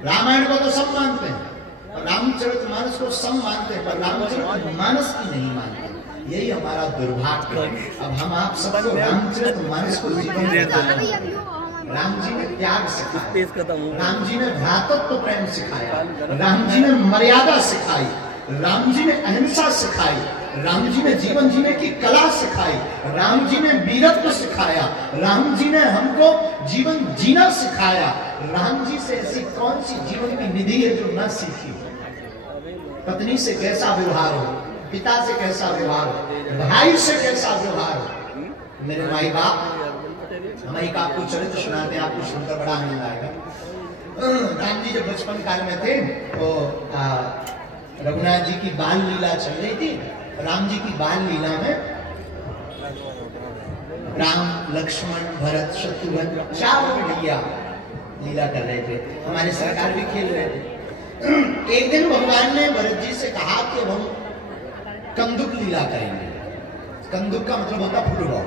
रामायण को तो सब मानते हैं, रामचरितमानस को सब मानते हैं, पर रामचरितमानस की नहीं मानते। यही हमारा दुर्भाग्य है। अब हम आप सबको रामचरितमानस को जीवन में राम जी ने त्याग सिखाया, राम जी ने भ्रातृत्व प्रेम सिखाया, राम जी ने मर्यादा सिखाई, राम जी ने अहिंसा सिखाई, राम जी ने जीवन जीने की कला सिखाई, राम जी ने वीरत्व सिखाया, राम जी ने हमको जीवन जीना सिखाया। राम जी से ऐसी कौन सी जीवन की निधि है जो न सीखी? पत्नी से कैसा व्यवहार हो, पिता से कैसा व्यवहार हो, भाई से कैसा व्यवहार हो। मेरे माई बाप, हम एक आपको चरित्र सुनाते हैं, आपको सुनकर बड़ा आनंद आएगा। राम जी जब बचपन काल में थे तो रघुनाथ जी की बाल लीला चल रही थी। राम जी की बाल लीला में राम, लक्ष्मण, भरत, शत्रुघ्न चारों भैया लीला कर रहे थे, हमारे सरकार भी खेल रहे थे। एक दिन भगवान ने भरत जी से कहा कि हम कंदुक लीला करेंगे। कंदुक का मतलब होता फुटबॉल,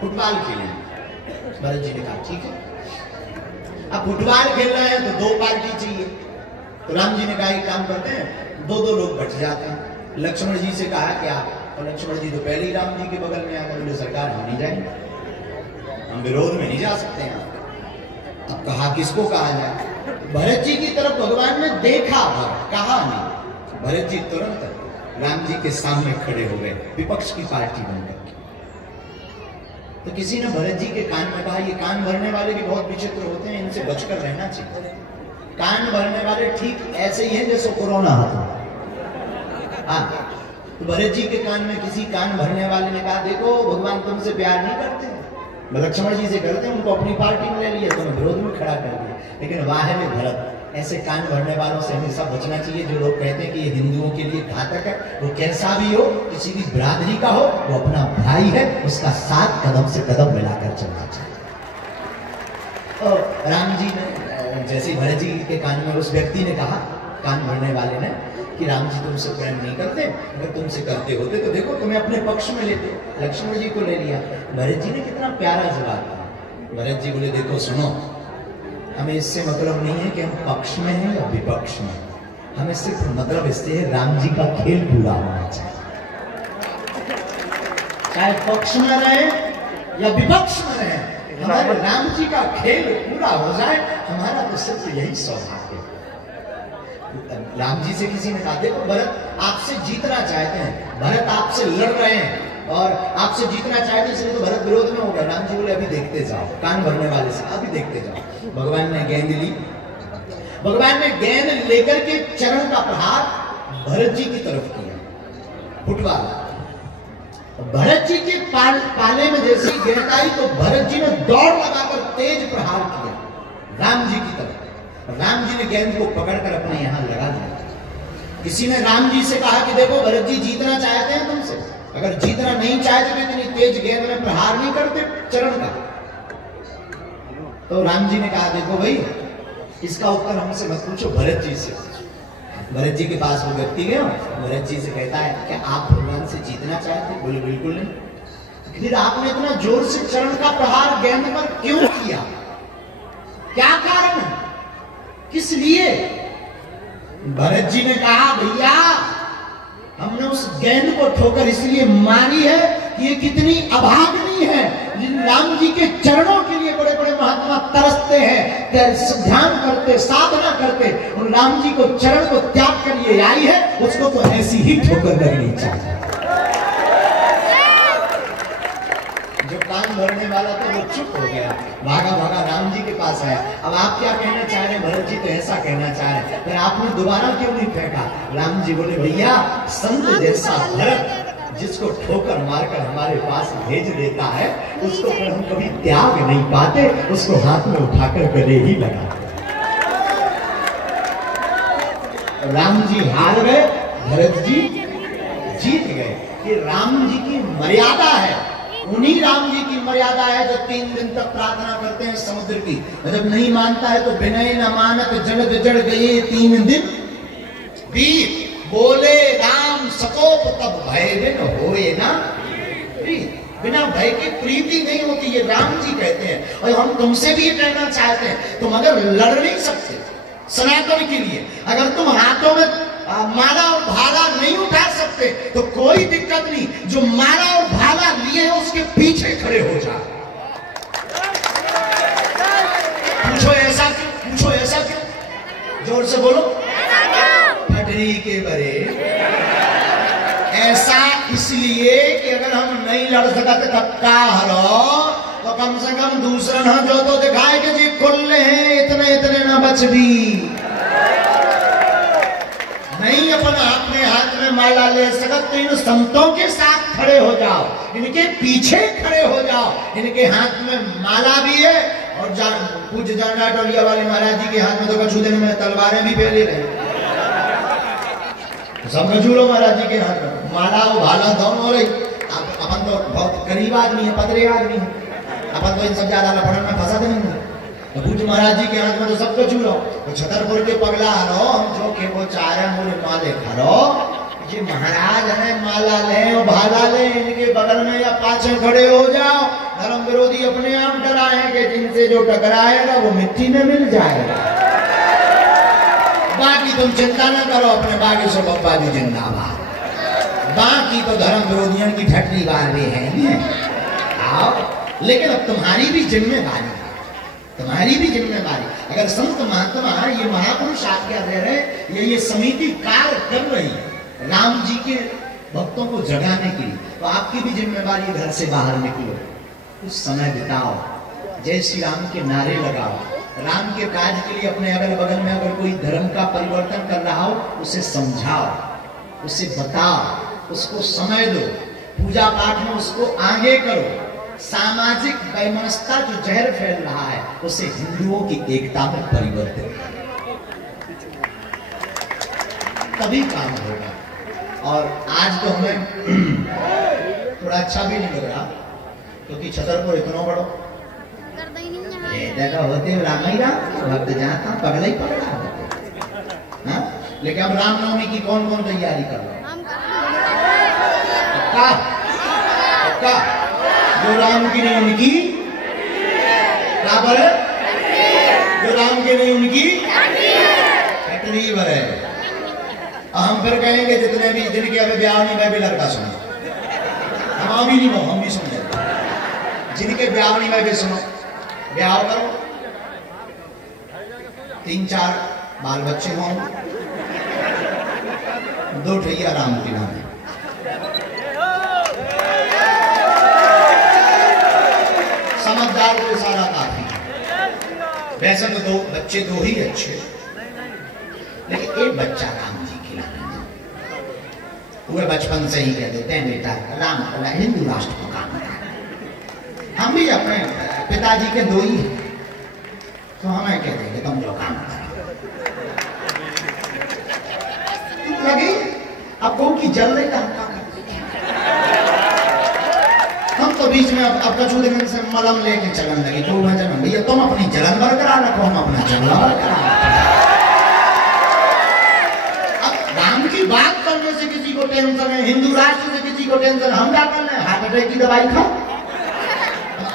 फुटबॉल खेलेंगे। भरत जी ने कहा ठीक है। अब फुटबॉल खेलना है तो दो पार्टी चाहिए, तो राम जी ने कहा एक काम करते हैं, दो दो लोग बट जाते हैं। लक्ष्मण जी से कहा क्या, और लक्ष्मण जी तो पहले ही राम जी के बगल में आकर बोले सरकार हम नहीं जाएंगे, हम विरोध में नहीं जा सकते हैं। अब कहा किसको कहा जाए? भरत जी की तरफ भगवान ने देखा पर कहा नहीं। भरत जी तुरंत राम जी के सामने खड़े हो गए, विपक्ष की पार्टी बनकर। तो किसी ने भरत जी के कान में कहा, ये कान भरने वाले भी बहुत विचित्र होते हैं, इनसे बचकर रहना चाहिए। कान भरने वाले ठीक ऐसे ही हैं जैसे कोरोना होता। हाँ, तो भरत जी के कान में किसी कान भरने वाले ने कहा, देखो भगवान तुमसे प्यार नहीं करते, लक्ष्मण जी से करते हैं, उनको अपनी पार्टी में ले लिया, तुम्हें विरोध में खड़ा कर दिया। लेकिन वाह में भरत, ऐसे कान भरने वालों से हमेशा बचना चाहिए जो लोग कहते हैं कि ये हिंदुओं के लिए घातक है। वो कैसा भी हो, किसी भी बिरादरी का हो, वो अपना भाई है, उसका साथ कदम से कदम मिलाकर चलना चाहिए। और राम जी ने जैसे भरत जी के कान में उस व्यक्ति ने कहा, कान भरने वाले ने, कि राम जी तुमसे प्रेम नहीं करते, अगर तुमसे करते होते तो देखो तुम्हें अपने पक्ष में लेते। लक्ष्मण जी को ले लिया। भरत जी ने कितना प्यारा जवाब दिया। भरत जी बोले देखो सुनो, हमें इससे मतलब नहीं है कि हम पक्ष में हैं या विपक्ष में, हमें सिर्फ मतलब इससे है राम जी का खेल पूरा होना चाहिए। चाहे पक्ष में रहे या विपक्ष में रहे, हमारे राम जी का खेल पूरा हो जाए, हमारा तो सिर्फ यही सौभाग्य है। राम जी से किसी ने कहा, देखो भरत आपसे जीतना चाहते हैं, भरत आपसे लड़ रहे हैं और आपसे जीतना चाहते हैं, इसलिए तो भरत विरोध में हो गए। राम जी बोले अभी देखते जाओ, कान भरने वाले से अभी देखते जाओ। भगवान ने गेंद ली, भगवान ने गेंद लेकर के चरण का प्रहार भरत जी की तरफ किया, फुटबॉल। भरत जी के पाले में जैसी गेंद आई तो भरत जी ने दौड़ लगाकर तेज प्रहार किया राम जी की तरफ। राम जी ने गेंद को पकड़कर अपने यहां लगा दिया। किसी ने राम जी से कहा कि देखो भरत जी जीतना चाहते हैं तुमसे, अगर जीतना नहीं चाहते तो इतनी तेज गेंद में प्रहार नहीं करते चरण का। तो राम जी ने कहा देखो भाई, इसका उत्तर हमसे मत पूछो, भरत जी से पूछो। भरत जी के पास वो व्यक्ति गया, भरत जी से कहता है क्या आप भगवान से जीतना चाहते? बोले बिल्कुल नहीं। फिर आपने इतना जोर से चरण का प्रहार गेंद पर क्यों किया? क्या कारण है, किस लिए? भरत जी ने कहा भैया हमने उस गेंद को ठोकर इसलिए मारी है कि ये कितनी अभागनी है। जिन राम जी के चरणों के लिए बड़े बड़े महात्मा तरसते हैं, ध्यान करते, साधना करते, और राम जी को चरण को त्याग कर ये आई है, उसको तो ऐसी ही ठोकर लगनी चाहिए। जो कान भरने वाला था वो चुप हो गया, भागा भागा राम जी के पास आया। अब आप क्या कहना चाह रहे हैं? भरत जी तो ऐसा कहना चाह रहे हैं, फिर आपने दोबारा क्यों नहीं फेंका? राम जी बोले भैया संत जैसा भरत जिसको ठोकर मारकर हमारे पास भेज देता है, उसको फिर हम कभी त्याग नहीं पाते, उसको हाथ में उठाकर गले ही लगाते। राम जी हार गए, भरत जी जीत गए। ये राम जी की मर्यादा है, उन्हीं राम जी की मर्यादा है जो 3 दिन तक प्रार्थना करते हैं समुद्र की। जब नहीं मानता है तो विनय न मानत जड़ जड़ गए 3 दिन बीत, बोले राम सकोप तब भय बिन होए ना प्रीत। बिना भय की प्रीति नहीं होती, ये राम जी कहते हैं। और हम तुमसे भी ये कहना चाहते हैं, तुम अगर लड़ नहीं सकते, सनातन के लिए। अगर तुम हाथों में माला और भाला नहीं उठा सकते तो कोई दिक्कत नहीं, जो माला और भाला लिए है उसके पीछे खड़े हो जाओ। पूछो ऐसा क्यों, पूछो ऐसा क्यों, जोर से बोलो। पटरी के बरे ऐसा इसलिए कि अगर हम नहीं लड़ सकते तब का हरो, तो कम से कम दूसरा ना जो तो दिखाए कि जी खुले हैं इतने इतने ना बच भी नहीं। अपने हाथ में माला ले सकते तो इन संतों के साथ खड़े हो जाओ, इनके पीछे खड़े हो जाओ। इनके हाथ में माला भी है और पूज्य जाना टोलिया वाले महाराज जी के हाथ में तो कछु दिन में तलवारें भी फैले रहे। सब कचूलो महाराज जी के हाथ में माला और भाला दोनों रही। अपन तो बहुत गरीब आदमी है, पतरे आदमी है, अपन तो इन सब ज्यादा लफड़न में फंसा नहीं है। तो पूज्य महाराज जी के हाथ में तो सब कचूलो। तो छतरपुर के पगला हरो हम जो के वो चारे मोरे माले खरो, ये महाराज है माला ले और भाला ले, इनके बगल में या पाछे खड़े हो जाओ। धर्म विरोधी अपने आप डराए कि जिनसे जो टकराएगा वो मिट्टी में मिल जाएगा। बाकी तुम चिंता न करो, अपने बागेश्वर बप्पा जी जिंदाबाद। बाकी तो धर्म विरोधियों की ठटरी बार है। आओ, लेकिन अब तुम्हारी भी जिम्मेदारी है, तुम्हारी भी जिम्मेदारी। अगर संत महात्मा ये महापुरुष आज्ञा दे रहे, ये समिति कार्य कर रही है राम जी के भक्तों को जगाने के लिए, तो आपकी भी जिम्मेदारी घर से बाहर निकलो, कुछ समय बिताओ, जय श्री राम के नारे लगाओ, राम के काज के लिए अपने अगल बगल में अगर कोई धर्म का परिवर्तन कर रहा हो उसे समझाओ, उसे बताओ, उसको समय दो, पूजा पाठ में उसको आगे करो। सामाजिक वैमनस्यता जो जहर फैल रहा है उसे हिंदुओं की एकता में परिवर्तित करो, तभी काम होगा। और आज तो हमें थोड़ा अच्छा भी नहीं लग रहा क्योंकि छतरपुर इतना बड़ो देखा होते रामायण भक्त जाता पगला ही पगला होते। हाँ, लेकिन अब रामनवमी की कौन कौन तैयारी कर रहा है? जो राम की नहीं उनकी बराबर है, जो राम के नहीं उनकी तकलीफ है। हम फिर कहेंगे जितने भी जिनके अभी ब्याह नहीं, मैं भी लड़का सुनो, हम भी नहीं हो, हम भी सुन लेते। जिनके ब्याह नहीं मैं भी सुनो, ब्याह करो, 3-4 बाल बच्चे हों, 2 ठैया राम के नाम। समझदार को सारा काफी है। वैसे तो 2 बच्चे 2 ही अच्छे, लेकिन एक बच्चा राम जी के नाम। पूरे बचपन से ही कह देते हैं बेटा राम हिंदू राष्ट्र को काम करें। हम भी अपने पिताजी के 2 ही हैं, तो हमें कह देंगे तुम जो काम करो लगे। अब गौ की जल रही हम काम करते, हम तो बीच में अब कछु दिन से मलम लेके चलन लगे। तो जलन भैया तुम अपनी जलन बरकरार रखो, हम अपना झगड़ा बरकरार। अब राम की बात करने से किसी को टेंशन है, हिंदू राष्ट्र से किसी को टेंशन, हम क्या कर रहे हैं? हार्ट अटैक की दवाई खाओ।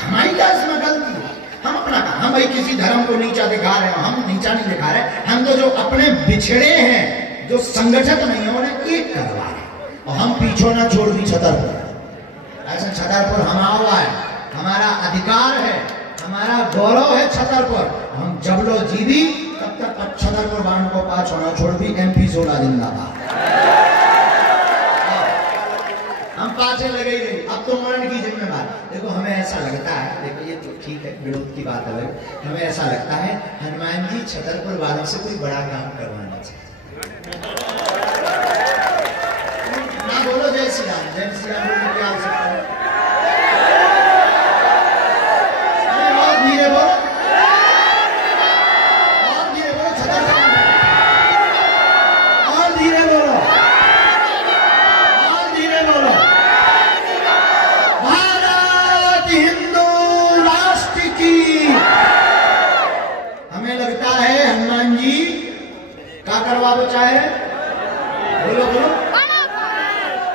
हमारी क्या इसमें गलती है? हम अपना हम भाई किसी धर्म को नीचा दिखा रहे हैं, हम नीचा नहीं दिखा रहे। हम तो जो अपने बिछड़े हैं, जो संगठित नहीं है, उन्हें एक करवा रहे। और हम पीछे ना छोड़ दी छतरपुर। ऐसा छतरपुर हमारा है, हमारा अधिकार है, हमारा गौरव है छतरपुर। हम जब लो जीवी तब तक छतरपुर बांध को पास होना छोड़ दी। MP सोना जिंदाबाद। हम पाछे लगे ही नहीं। अब तो मरण की जिम्मेदारी। देखो हमें ऐसा लगता है, देखो ये तो ठीक है, विरोध की बात है, हमें ऐसा लगता है हनुमान जी छतरपुर वालों से कोई बड़ा काम करवाना चाहिए। ना बोलो जय श्री राम, जय श्री राम बोलने की आवश्यकता है। और धीरे बोलो, और धीरे बोलो, छतरपुर और धीरे बोलो, और धीरे बोलो। भारत हिंदू राष्ट्र की। हमें लगता है हनुमान जी क्या करवा चाहे, बोलो बोलो।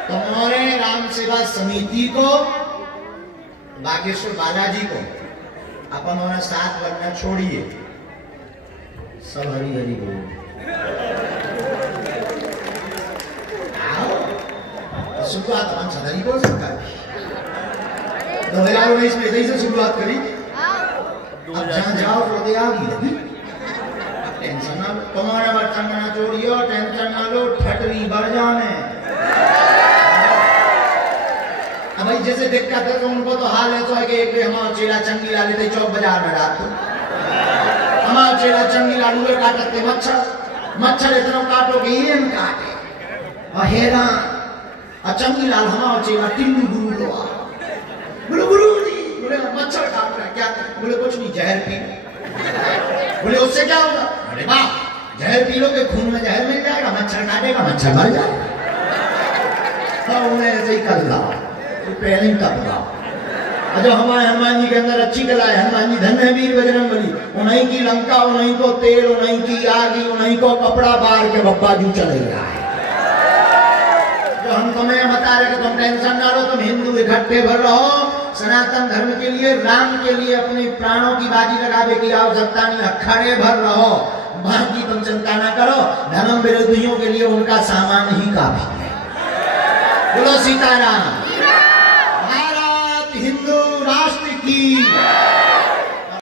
तुम्हारे राम सेवा समिति को, बागेश्वर बालाजी को अपन साथ बनना छोड़िए, सब हरी हरी बोल। शुरुआत हम सदरी बोल सकता है। 2019 में ऐसे शुरुआत करी, अब जहाँ जाओ तो दे आ गई लगी। टेंशन ना लो, तुम्हारा बर्तन ना जोड़ियो, टेंशन ना लो, ठटरी बढ़ जाने। अब भाई जैसे दिक्कत है तो उनको तो हाल है तो है कि एक हमारा चेला चंगी ला लेते चौक बाजार में रात को, हमारा चेला चंगी लालू काटते मच्छर, मच्छर इतना काटो कि ये काटे और हैरान। चंगी लाल हमारा चेला टिंडू गुरु लो, बोले गुरु जी, बोले मच्छर काट रहा है, क्या बोले कुछ नहीं, जहर पी। बोले उससे क्या होगा? अरे वाह, जहर पी लो के खून में जहर मिल जाएगा, मच्छर काटेगा, मच्छर मर जाएगा। हाँ उन्हें ऐसे ही कर ला, पहले ही कर ला। जो हमारे हनुमान जी के अंदर अच्छी कला है, हनुमान जी धन्य है वीर बजरंगबली, उन्हीं की लंका, उन्हीं को तेल, उन्हीं की आगी, उन्हीं को कपड़ा बार के बब्बा जू चले रहा है। जो हम तुम्हें बता रहे कि तुम टेंशन ना लो, तुम हिंदू इकट्ठे भर रहो, सनातन धर्म के लिए, राम के लिए अपने प्राणों की बाजी लगाने की आवश्यकता नहीं, अखाड़े भर रहो, बाकी तुम चिंता ना करो। धर्म विरोधियों के लिए उनका सामान ही काफी है। बोलो सीताराम।